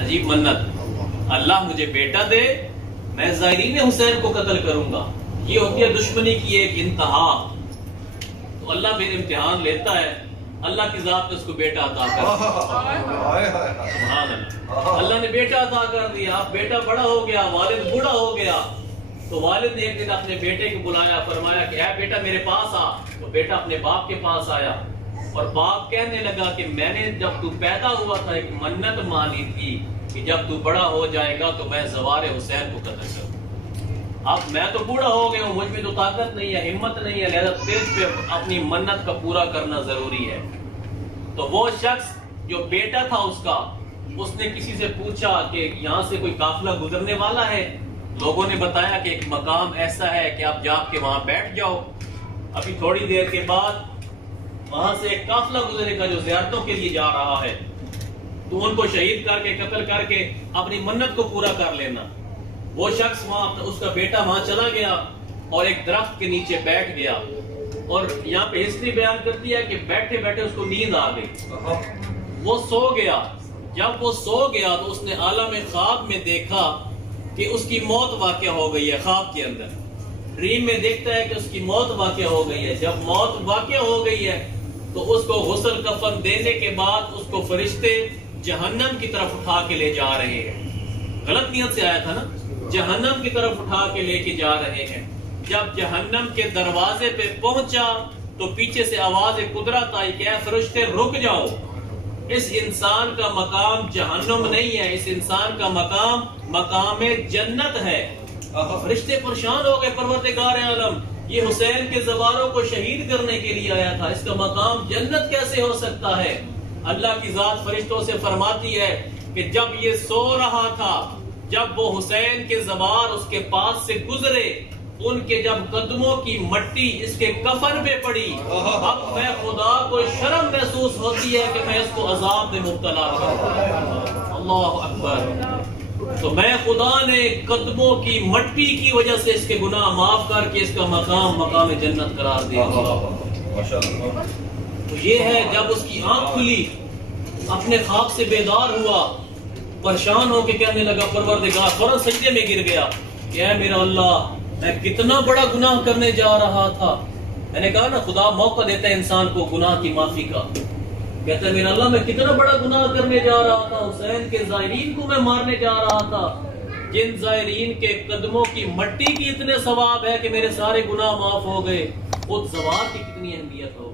अजीब मन्नत, अल्लाह मुझे बेटा दे, मैं ज़ायरीन हुसैन को कत्ल करूंगा। ये होती है दुश्मनी की एक इंतहा। तो अल्लाह फिर इम्तिहान लेता है, अल्लाह की जात ने उसको बेटा अता कर दिया। अल्लाह ने बेटा अता कर दिया। अब बेटा बड़ा हो गया, वालिद बूढ़ा हो गया। तो वालिद ने एक दिन अपने बेटे को बुलाया, फरमाया कि ऐ बेटा मेरे पास आ। तो बेटा अपने बाप के पास आया और बाप कहने लगा कि मैंने जब तू पैदा हुआ था एक मन्नत मानी थी कि जब तू बड़ा हो जाएगा तो मैं ज़वार हुसैन को कत्ल करूं। अब मैं तो बूढ़ा हो गया हूं, मुझ में तो ताकत नहीं है, हिम्मत नहीं है, लिहाजा तेज पे अपनी मन्नत का पूरा करना जरूरी है। तो वो शख्स जो बेटा था उसका, उसने किसी से पूछा कि यहाँ से कोई काफिला गुजरने वाला है। लोगों ने बताया कि एक मकाम ऐसा है कि आप जाके वहां बैठ जाओ। अभी थोड़ी देर के बाद वहां से एक काफिला गुजरेगा जो ज़ियारतों के लिए जा रहा है, तो उनको शहीद करके कत्ल करके अपनी मन्नत को पूरा कर लेना। वो शख्स वहां, उसका बेटा वहां चला गया और एक दरख्त के नीचे बैठ गया। और यहाँ पे हिस्ट्री बयान करती है कि बैठे बैठे उसको नींद आ गई, वो सो गया। जब वो सो गया तो उसने आलम ख्वाब में देखा कि उसकी मौत वाक़या हो गई है। ख्वाब के अंदर ड्रीम में देखता है कि उसकी मौत वाक़या हो गई है। जब मौत वाक़या हो गई है तो उसको गुस्ल कफन देने के बाद उसको फरिश्ते जहन्नम की तरफ उठा के ले जा रहे हैं। गलत नियत से आया था ना, जहन्नम की तरफ उठा के लेके जा रहे हैं। जब जहन्नम के दरवाजे पे पहुंचा तो पीछे से आवाज कुदरत आई कि फरिश्ते रुक जाओ, इस इंसान का मकाम जहन्नम नहीं है, इस इंसान का मकाम मकाम जन्नत है। फरिश्ते परेशान हो गए, परवरदिगार आलम ये हुसैन के ज़वारों को शहीद करने के लिए आया था, इसका मकाम जन्नत कैसे हो सकता है। अल्लाह की जात फरिश्तों से फरमाती है कि जब ये सो रहा था, जब वो हुसैन के ज़वार उसके पास से गुजरे, उनके जब कदमों की मट्टी इसके कफन पे पड़ी, अब मैं खुदा को शर्म महसूस होती है कि मैं इसको अजाब में मुब्तला करूं। अल्लाह अकबर। तो मैं खुदा ने कदमों की मट्टी की वजह से इसके गुनाह माफ करके इसका मकाम मकाम जन्नत करार दिया। तो ये है जब उसकी आंख खुली, अपने ख्वाब से बेदार हुआ, परेशान होके कहने लगा परवरदिगार, फौरन सजदे में गिर गया कि ऐ मेरा अल्लाह, मैं कितना बड़ा गुनाह करने जा रहा था। मैंने कहा ना खुदा मौका देता है इंसान को गुनाह की माफी का। कहता है मेरा अल्लाह, मैं कितना बड़ा गुनाह करने जा रहा था, हुसैन के ज़ायरीन को मैं मारने जा रहा था, जिन ज़ायरीन के कदमों की मट्टी की इतने सवाब है कि मेरे सारे गुनाह माफ हो गए। खुद ज़वार की कितनी अहमियत होगी।